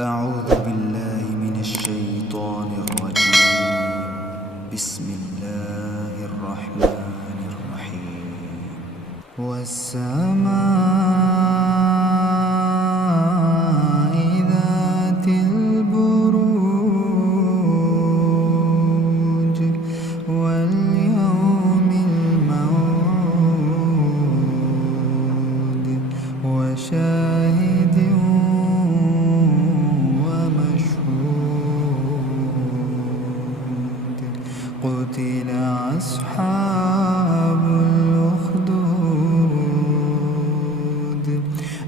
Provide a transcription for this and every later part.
أعوذ بالله من الشيطان الرجيم. بسم الله الرحمن الرحيم. والسماء ذات البروج واليوم الموعود وشاهد قتل أصحاب الأخدود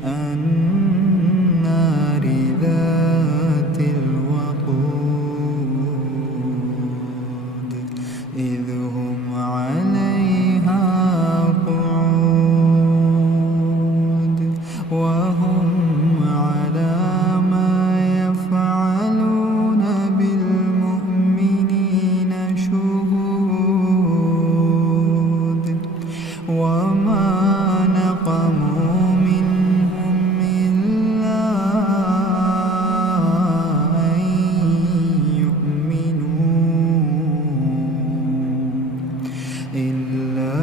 النار ذات الوقود إذ هم عليها قعود وهم على ما يفعلون بالمؤمنين شهود وما نقموا منهم إلا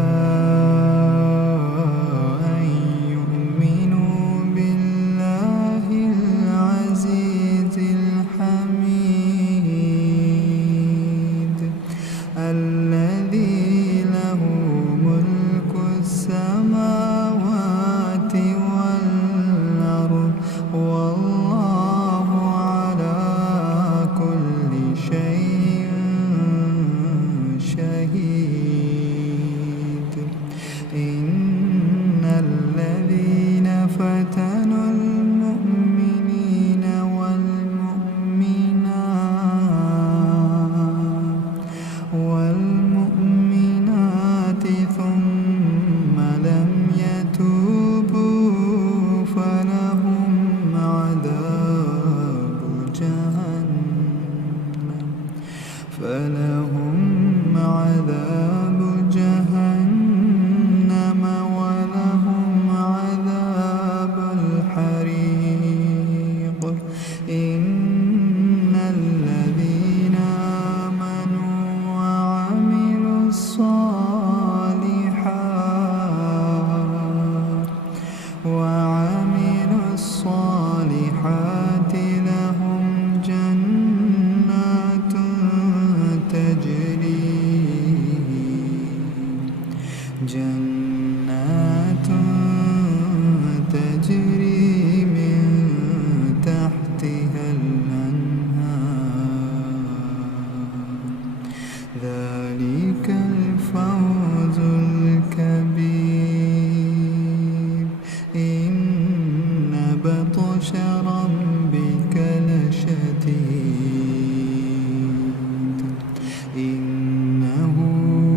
أن يؤمنوا بالله العزيز الحميد الذي له ملك السماوات والأرض والله على كل شيء شهيد. إن الذين فتنوا المؤمنين والمؤمنات ثم لم يتوبوا فلهم عذاب جهنم ولهم عذاب الحريق. إن الذين آمنوا وعملوا الصالحات لهم جنات تجري من تحتها الأنهار. ذلك الفوز الكبير. إن بطش ربك لشديد. إنه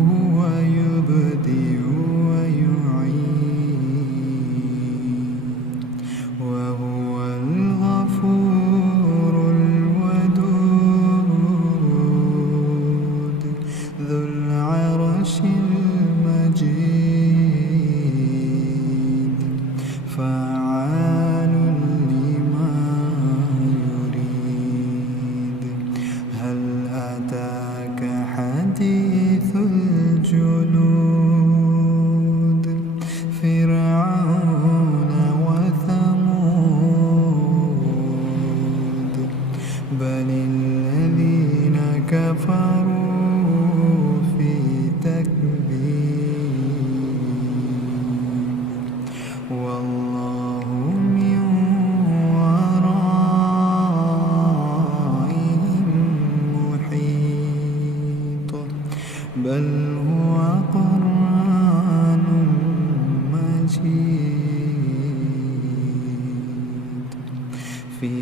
هو يبدئ ويعيد وهو الغفور الودود ذو العرش المجيد فعال لما يريد. هل أتاك حديث الجنود فرعون وثمود بل الذين كفروا في تكذيب والله من ورائهم محيط. بل هو قرآن مجيد في